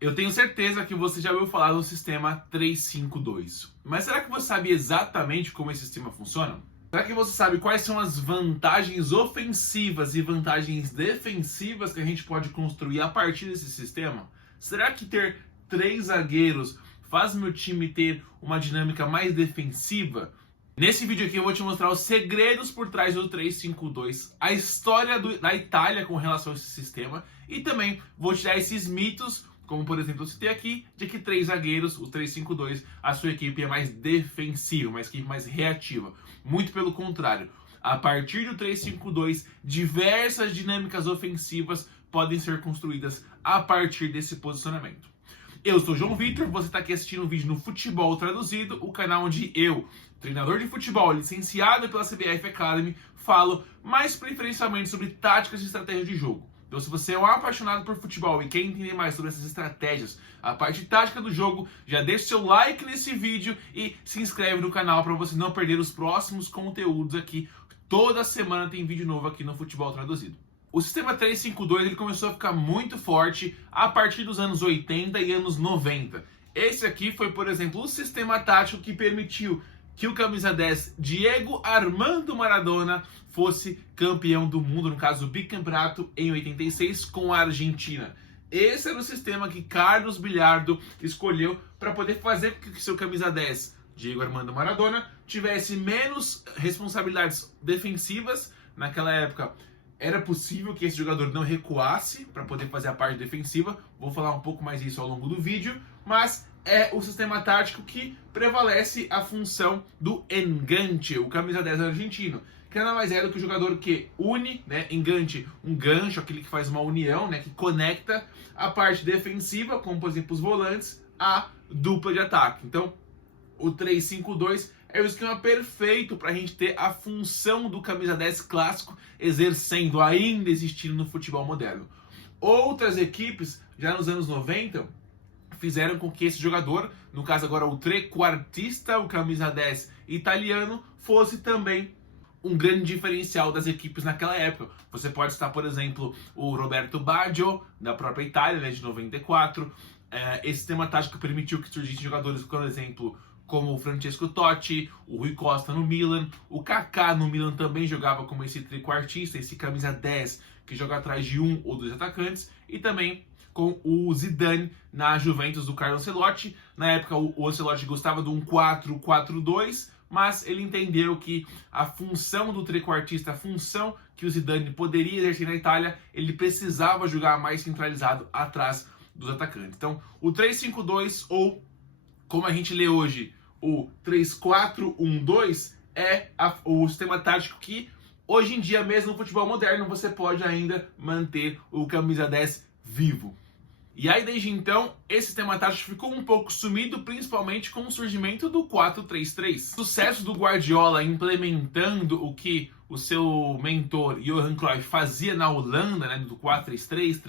Eu tenho certeza que você já ouviu falar do sistema 3-5-2. Mas será que você sabe exatamente como esse sistema funciona? Será que você sabe quais são as vantagens ofensivas e vantagens defensivas que a gente pode construir a partir desse sistema? Será que ter 3 zagueiros faz meu time ter uma dinâmica mais defensiva? Nesse vídeo aqui eu vou te mostrar os segredos por trás do 3-5-2, a história da Itália com relação a esse sistema e também vou te dar esses mitos, como por exemplo eu citei aqui, de que 3 zagueiros, o 3-5-2, a sua equipe é mais defensiva, uma equipe mais reativa. Muito pelo contrário, a partir do 3-5-2, diversas dinâmicas ofensivas podem ser construídas a partir desse posicionamento. Eu sou o João Vitor, você está aqui assistindo um vídeo no Futebol Traduzido, o canal onde eu, treinador de futebol, licenciado pela CBF Academy, falo mais preferencialmente sobre táticas e estratégias de jogo. Então, se você é um apaixonado por futebol e quer entender mais sobre essas estratégias, a parte tática do jogo, já deixa seu like nesse vídeo e se inscreve no canal para você não perder os próximos conteúdos aqui. Toda semana tem vídeo novo aqui no Futebol Traduzido. O sistema 3-5-2 ele começou a ficar muito forte a partir dos anos 80 e anos 90. Esse aqui foi, por exemplo, o sistema tático que permitiu que o camisa 10 Diego Armando Maradona fosse campeão do mundo, no caso o bicampeonato em 86 com a Argentina. Esse era o sistema que Carlos Bilardo escolheu para poder fazer com que seu camisa 10 Diego Armando Maradona tivesse menos responsabilidades defensivas. Naquela época era possível que esse jogador não recuasse para poder fazer a parte defensiva. Vou falar um pouco mais disso ao longo do vídeo, mas é o sistema tático que prevalece a função do enganche, o camisa 10 argentino, que nada mais é do que o jogador que une, né, enganche, um gancho, aquele que faz uma união, né, que conecta a parte defensiva, como por exemplo os volantes, à dupla de ataque. Então, o 3-5-2 é o esquema perfeito para a gente ter a função do camisa 10 clássico exercendo, ainda existindo no futebol moderno. Outras equipes, já nos anos 90, fizeram com que esse jogador, no caso agora o trequartista, o camisa 10 italiano, fosse também um grande diferencial das equipes naquela época. Você pode citar, por exemplo, o Roberto Baggio, da própria Itália, né, de 94. Esse sistema tático permitiu que surgissem jogadores, por exemplo, como o Francesco Totti, o Rui Costa no Milan, o Kaká no Milan também jogava como esse trequartista, esse camisa 10 que joga atrás de um ou dois atacantes, e também com o Zidane na Juventus do Carlo Ancelotti. Na época o Ancelotti gostava de um 4-4-2, mas ele entendeu que a função do trequartista, a função que o Zidane poderia exercer na Itália, ele precisava jogar mais centralizado atrás dos atacantes. Então, o 3-5-2, ou como a gente lê hoje, o 3-4-1-2, é o sistema tático que hoje em dia, mesmo no futebol moderno, você pode ainda manter o camisa 10 vivo. E aí, desde então, esse sistema tático ficou um pouco sumido, principalmente com o surgimento do 4-3-3. O sucesso do Guardiola implementando o que o seu mentor Johan Cruyff fazia na Holanda, né, do 4-3-3,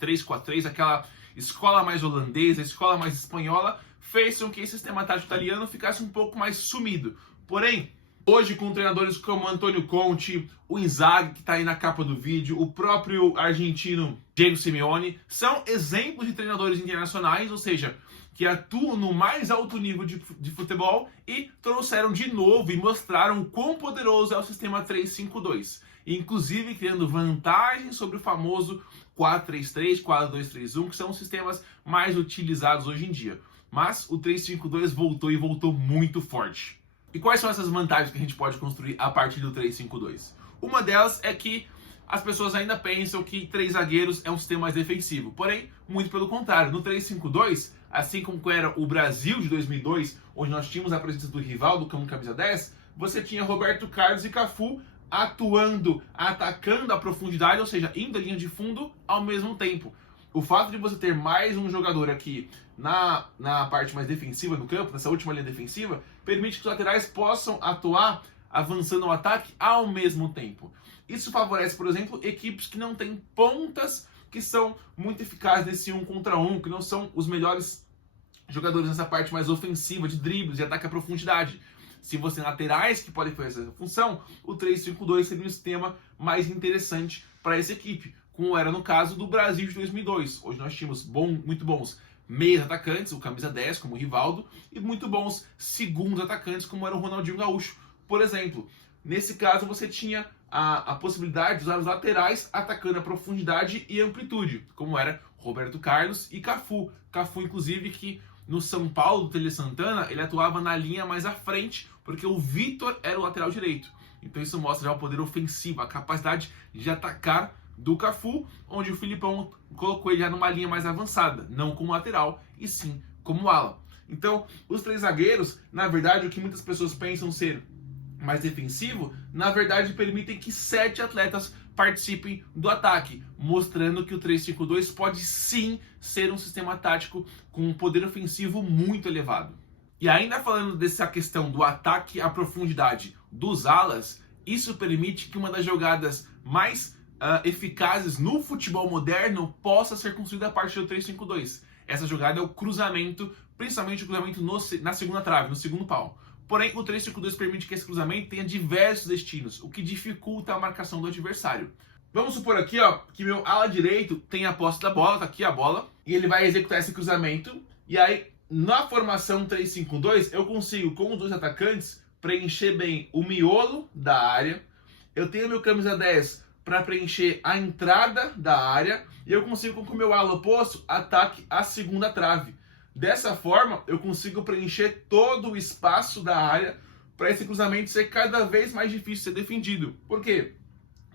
3-4-3, aquela escola mais holandesa, escola mais espanhola, fez com que esse sistema tático italiano ficasse um pouco mais sumido. Porém, hoje com treinadores como Antônio Conte, o Inzaghi, que está aí na capa do vídeo, o próprio argentino Diego Simeone, são exemplos de treinadores internacionais, ou seja, que atuam no mais alto nível de futebol e trouxeram de novo e mostraram o quão poderoso é o sistema 3-5-2. Inclusive criando vantagens sobre o famoso 4-3-3, 4-2-3-1, que são os sistemas mais utilizados hoje em dia. Mas o 3-5-2 voltou e voltou muito forte. E quais são essas vantagens que a gente pode construir a partir do 3-5-2? Uma delas é que as pessoas ainda pensam que 3 zagueiros é um sistema mais defensivo. Porém, muito pelo contrário. No 3-5-2, assim como era o Brasil de 2002, onde nós tínhamos a presença do Rivaldo como camisa 10, você tinha Roberto Carlos e Cafu atuando, atacando a profundidade, ou seja, indo à linha de fundo ao mesmo tempo. O fato de você ter mais um jogador aqui na parte mais defensiva do campo, nessa última linha defensiva, permite que os laterais possam atuar avançando o ataque ao mesmo tempo. Isso favorece, por exemplo, equipes que não têm pontas que são muito eficazes nesse 1 contra 1, que não são os melhores jogadores nessa parte mais ofensiva, de dribles e ataque à profundidade. Se você tem laterais que podem fazer essa função, o 3-5-2 seria um sistema mais interessante para essa equipe, como era no caso do Brasil de 2002. Hoje nós tínhamos muito bons meias atacantes, o camisa 10, como o Rivaldo, e muito bons segundos atacantes, como era o Ronaldinho Gaúcho, por exemplo. Nesse caso, você tinha a possibilidade de usar os laterais atacando a profundidade e amplitude, como era Roberto Carlos e Cafu. Cafu, inclusive, que no São Paulo do Tele Santana, ele atuava na linha mais à frente, porque o Vitor era o lateral direito. Então isso mostra já o poder ofensivo, a capacidade de atacar do Cafu, onde o Filipão colocou ele já numa linha mais avançada, não como lateral, e sim como ala. Então, os três zagueiros, na verdade, o que muitas pessoas pensam ser mais defensivo, na verdade permitem que 7 atletas participem do ataque, mostrando que o 3-5-2 pode sim ser um sistema tático com um poder ofensivo muito elevado. E ainda falando dessa questão do ataque à profundidade dos alas, isso permite que uma das jogadas mais eficazes no futebol moderno possa ser construída a partir do 3-5-2. Essa jogada é o cruzamento, principalmente o cruzamento na segunda trave, no segundo pau. Porém, o 3-5-2 permite que esse cruzamento tenha diversos destinos, o que dificulta a marcação do adversário. Vamos supor aqui, ó, que meu ala direito tem a posse da bola, tá aqui a bola, e ele vai executar esse cruzamento, e aí, na formação 3-5-2, eu consigo, com os dois atacantes, preencher bem o miolo da área, eu tenho meu camisa 10 para preencher a entrada da área, e eu consigo, com o meu ala oposto, ataque a segunda trave. Dessa forma, eu consigo preencher todo o espaço da área para esse cruzamento ser cada vez mais difícil de ser defendido. Por quê?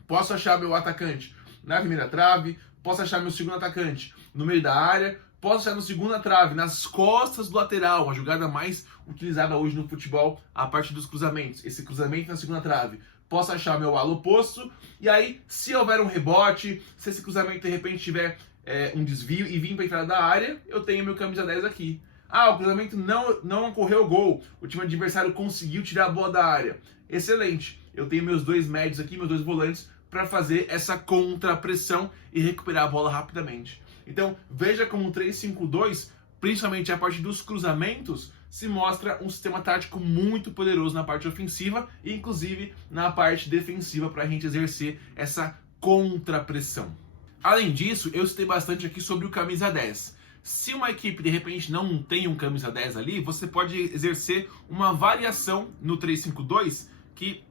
Posso achar meu atacante na primeira trave, posso achar meu segundo atacante no meio da área, posso achar no segunda trave, nas costas do lateral, a jogada mais utilizada hoje no futebol, a partir dos cruzamentos. Esse cruzamento na segunda trave. Posso achar meu ala oposto, e aí, se houver um rebote, se esse cruzamento de repente tiver um desvio e vir para a entrada da área, eu tenho meu camisa 10 aqui. Ah, o cruzamento não ocorreu gol, o time adversário conseguiu tirar a bola da área. Excelente, eu tenho meus dois médios aqui, meus dois volantes, para fazer essa contrapressão e recuperar a bola rapidamente. Então, veja como o 3-5-2, principalmente a partir dos cruzamentos, se mostra um sistema tático muito poderoso na parte ofensiva e, inclusive, na parte defensiva para a gente exercer essa contrapressão. Além disso, eu citei bastante aqui sobre o camisa 10. Se uma equipe, de repente, não tem um camisa 10 ali, você pode exercer uma variação no 3-5-2 que,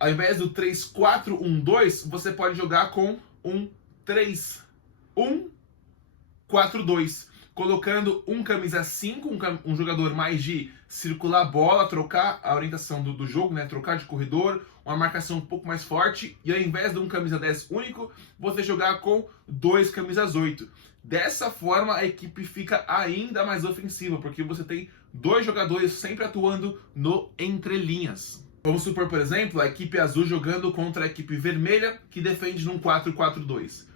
ao invés do 3-4-1-2, você pode jogar com um 3-1-4-2, colocando um camisa 5, um jogador mais de circular a bola, trocar a orientação do jogo, né? Trocar de corredor, uma marcação um pouco mais forte, e ao invés de um camisa 10 único, você jogar com 2 camisas 8. Dessa forma, a equipe fica ainda mais ofensiva, porque você tem 2 jogadores sempre atuando no entrelinhas. Vamos supor, por exemplo, a equipe azul jogando contra a equipe vermelha, que defende num 4-4-2.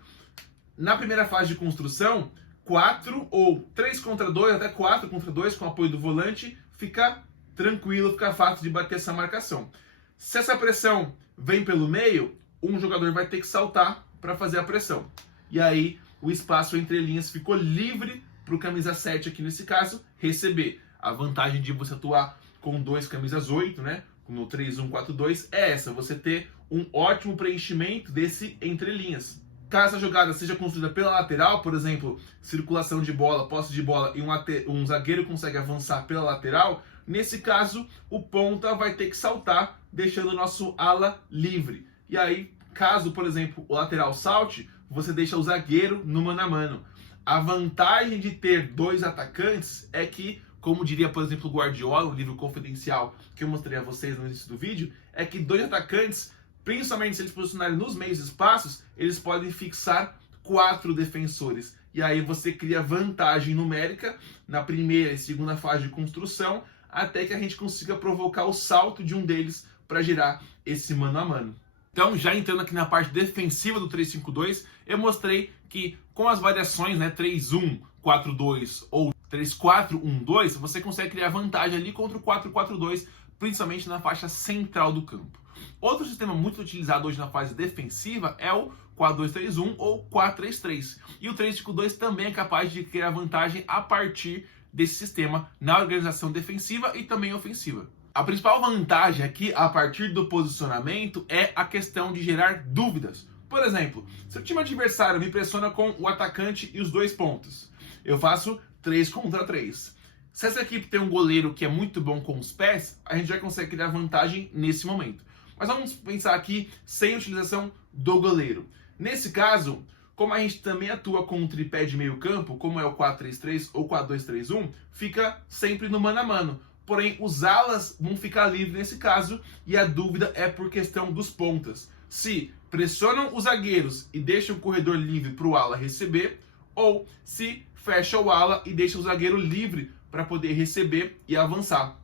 Na primeira fase de construção, 4 ou 3 contra 2, até 4 contra 2, com apoio do volante, fica tranquilo, fica fácil de bater essa marcação. Se essa pressão vem pelo meio, um jogador vai ter que saltar para fazer a pressão. E aí o espaço entre linhas ficou livre para o camisa 7 aqui nesse caso receber. A vantagem de você atuar com 2 camisas 8, né? No 3-1-4-2 é essa, você ter um ótimo preenchimento desse entre linhas. Caso a jogada seja construída pela lateral, por exemplo, circulação de bola, posse de bola e um zagueiro consegue avançar pela lateral, nesse caso o ponta vai ter que saltar, deixando o nosso ala livre. E aí, caso, por exemplo, o lateral salte, você deixa o zagueiro no mano a mano. A vantagem de ter 2 atacantes é que, como diria, por exemplo, o Guardiola, o livro confidencial que eu mostrei a vocês no início do vídeo, é que 2 atacantes, principalmente se eles posicionarem nos meios espaços, eles podem fixar 4 defensores. E aí você cria vantagem numérica na primeira e segunda fase de construção, até que a gente consiga provocar o salto de um deles para gerar esse mano a mano. Então, já entrando aqui na parte defensiva do 3-5-2, eu mostrei que com as variações, né, 3-1-4-2 ou 3-4-1-2, você consegue criar vantagem ali contra o 4-4-2, principalmente na faixa central do campo. Outro sistema muito utilizado hoje na fase defensiva é o 4-2-3-1 ou 4-3-3. E o 3-5-2 também é capaz de criar vantagem a partir desse sistema na organização defensiva e também ofensiva. A principal vantagem aqui, a partir do posicionamento, é a questão de gerar dúvidas. Por exemplo, se o time adversário me pressiona com o atacante e os 2 pontos, eu faço 3 contra 3. Se essa equipe tem um goleiro que é muito bom com os pés, a gente já consegue criar vantagem nesse momento. Mas vamos pensar aqui sem utilização do goleiro. Nesse caso, como a gente também atua com um tripé de meio campo, como é o 4-3-3 ou 4-2-3-1, fica sempre no mano a mano. Porém, os alas vão ficar livres nesse caso e a dúvida é por questão dos pontas. Se pressionam os zagueiros e deixam o corredor livre para o ala receber, ou se fecha o ala e deixa o zagueiro livre para poder receber e avançar.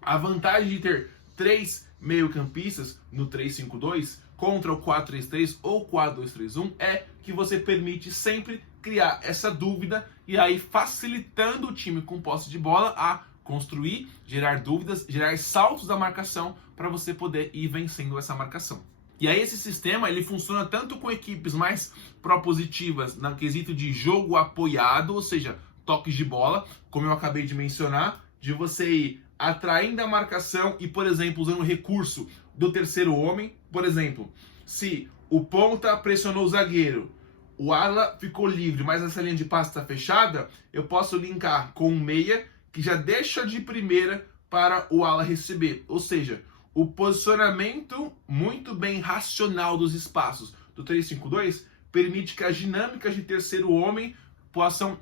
A vantagem de ter 3 meio-campistas no 3-5-2 contra o 4-3-3 ou 4-2-3-1 é que você permite sempre criar essa dúvida e aí facilitando o time com posse de bola a construir, gerar dúvidas, gerar saltos da marcação para você poder ir vencendo essa marcação. E aí esse sistema ele funciona tanto com equipes mais propositivas no quesito de jogo apoiado, ou seja, toques de bola, como eu acabei de mencionar, de você ir atraindo a marcação e, por exemplo, usando o recurso do terceiro homem. Por exemplo, se o ponta pressionou o zagueiro, o ala ficou livre, mas essa linha de passe está fechada, eu posso linkar com um meia que já deixa de primeira para o ala receber. Ou seja, o posicionamento muito bem racional dos espaços do 3-5-2 permite que as dinâmicas de terceiro homem possam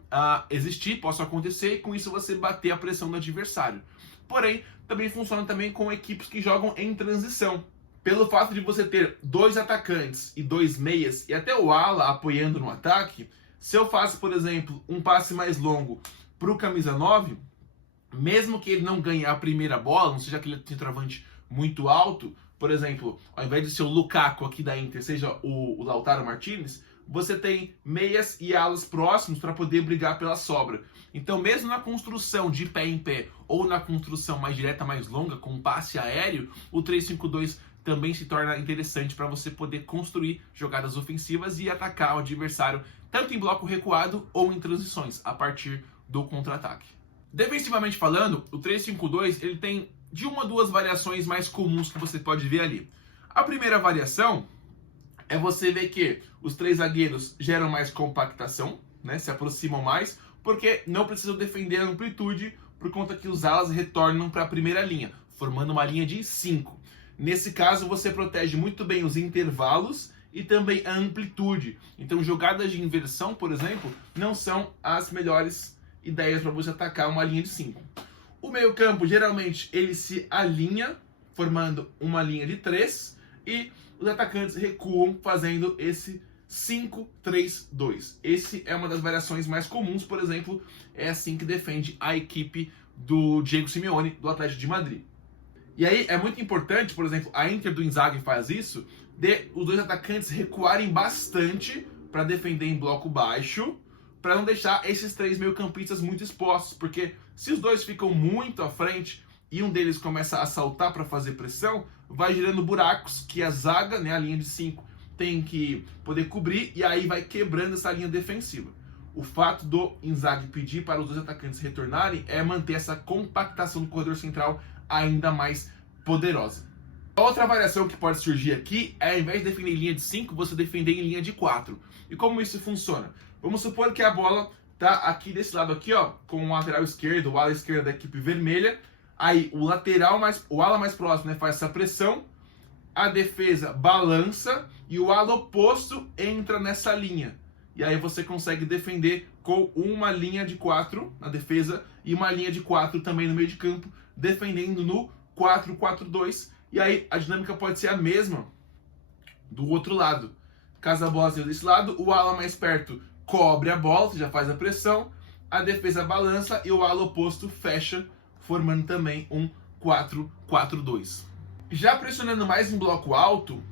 existir, possam acontecer e com isso você bater a pressão do adversário. Porém, também funciona também com equipes que jogam em transição. Pelo fato de você ter 2 atacantes e 2 meias e até o ala apoiando no ataque, se eu faço, por exemplo, um passe mais longo para o camisa 9, mesmo que ele não ganhe a primeira bola, não seja aquele centroavante muito alto, por exemplo, ao invés de ser o Lukaku aqui da Inter, seja o Lautaro Martinez, você tem meias e alas próximos para poder brigar pela sobra. Então, mesmo na construção de pé em pé ou na construção mais direta, mais longa, com passe aéreo, o 3-5-2 também se torna interessante para você poder construir jogadas ofensivas e atacar o adversário, tanto em bloco recuado ou em transições, a partir do contra-ataque. Defensivamente falando, o 3-5-2 ele tem de 1 a 2 variações mais comuns que você pode ver ali. A primeira variação é você ver que os 3 zagueiros geram mais compactação, né, se aproximam mais, porque não precisam defender a amplitude por conta que os alas retornam para a primeira linha, formando uma linha de 5. Nesse caso, você protege muito bem os intervalos e também a amplitude. Então, jogadas de inversão, por exemplo, não são as melhores ideias para você atacar uma linha de 5. O meio-campo, geralmente, ele se alinha, formando uma linha de 3, e os atacantes recuam, fazendo esse 5-3-2. Esse é uma das variações mais comuns, por exemplo, é assim que defende a equipe do Diego Simeone, do Atlético de Madrid. E aí é muito importante, por exemplo, a Inter do Inzaghi faz isso, de os 2 atacantes recuarem bastante para defender em bloco baixo, para não deixar esses 3 meio-campistas muito expostos, porque se os 2 ficam muito à frente e um deles começa a saltar para fazer pressão, vai gerando buracos que a zaga, né, a linha de 5, tem que poder cobrir e aí vai quebrando essa linha defensiva. O fato do Inzaghi pedir para os 2 atacantes retornarem é manter essa compactação do corredor central ainda mais poderosa. Outra variação que pode surgir aqui é, ao invés de defender em linha de 5, você defender em linha de 4. E como isso funciona? Vamos supor que a bola tá aqui desse lado aqui, ó, com o lateral esquerdo, o ala esquerdo da equipe vermelha. Aí o ala mais próximo, né, faz essa pressão, a defesa balança e o ala oposto entra nessa linha. E aí você consegue defender com uma linha de 4 na defesa e uma linha de 4 também no meio de campo, defendendo no 4-4-2. E aí a dinâmica pode ser a mesma do outro lado. Caso a bola seja desse lado, o ala mais perto cobre a bola, você já faz a pressão, a defesa balança e o ala oposto fecha, formando também um 4-4-2. Já pressionando mais em bloco alto,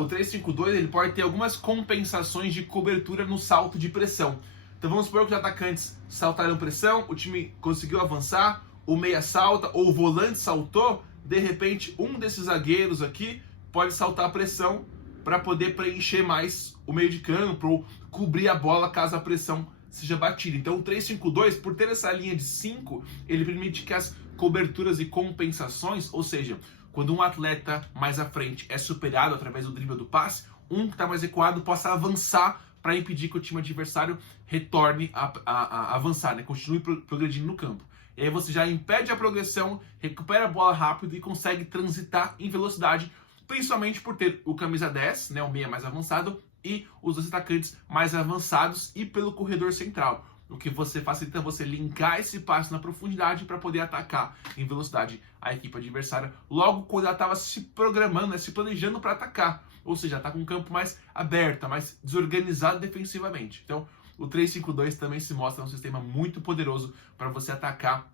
o 3-5-2 ele pode ter algumas compensações de cobertura no salto de pressão. Então vamos supor que os atacantes saltaram pressão, o time conseguiu avançar, o meia salta ou o volante saltou, de repente um desses zagueiros aqui pode saltar a pressão para poder preencher mais o meio de campo ou cobrir a bola caso a pressão seja batida. Então o 3-5-2, por ter essa linha de 5, ele permite que as coberturas e compensações, ou seja, quando um atleta mais à frente é superado através do drible do passe, um que está mais recuado possa avançar para impedir que o time adversário retorne a avançar, né? Continue progredindo no campo. E aí você já impede a progressão, recupera a bola rápido e consegue transitar em velocidade, principalmente por ter o camisa 10, né, o meia mais avançado, e os dois atacantes mais avançados e pelo corredor central. O que você facilita você linkar esse passe na profundidade para poder atacar em velocidade a equipe adversária logo quando ela estava se programando, né, se planejando para atacar. Ou seja, está com o campo mais aberto, mais desorganizado defensivamente. Então, o 3-5-2 também se mostra um sistema muito poderoso para você atacar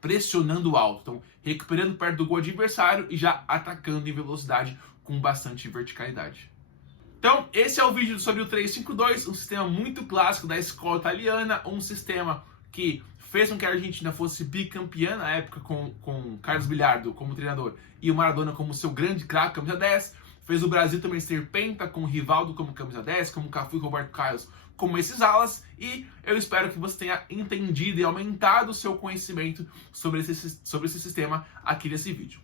pressionando alto. Então, recuperando perto do gol adversário e já atacando em velocidade com bastante verticalidade. Então, esse é o vídeo sobre o 3-5-2, um sistema muito clássico da escola italiana, um sistema que fez com que a Argentina fosse bicampeã na época com Carlos Bilardo como treinador e o Maradona como seu grande craque, camisa 10. Fez o Brasil também ser penta com o Rivaldo como camisa 10, como Cafu e Roberto Carlos como esses alas. E eu espero que você tenha entendido e aumentado o seu conhecimento sobre esse sistema aqui nesse vídeo.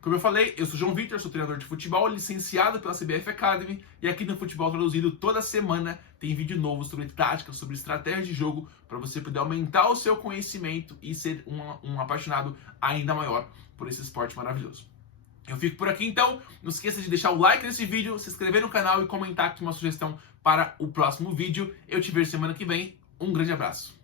Como eu falei, eu sou João Vitor, sou treinador de futebol, licenciado pela CBF Academy, e aqui no Futebol Traduzido toda semana tem vídeo novo sobre tática, sobre estratégia de jogo, para você poder aumentar o seu conhecimento e ser um apaixonado ainda maior por esse esporte maravilhoso. Eu fico por aqui então, não esqueça de deixar o like nesse vídeo, se inscrever no canal e comentar aqui uma sugestão para o próximo vídeo. Eu te vejo semana que vem, um grande abraço.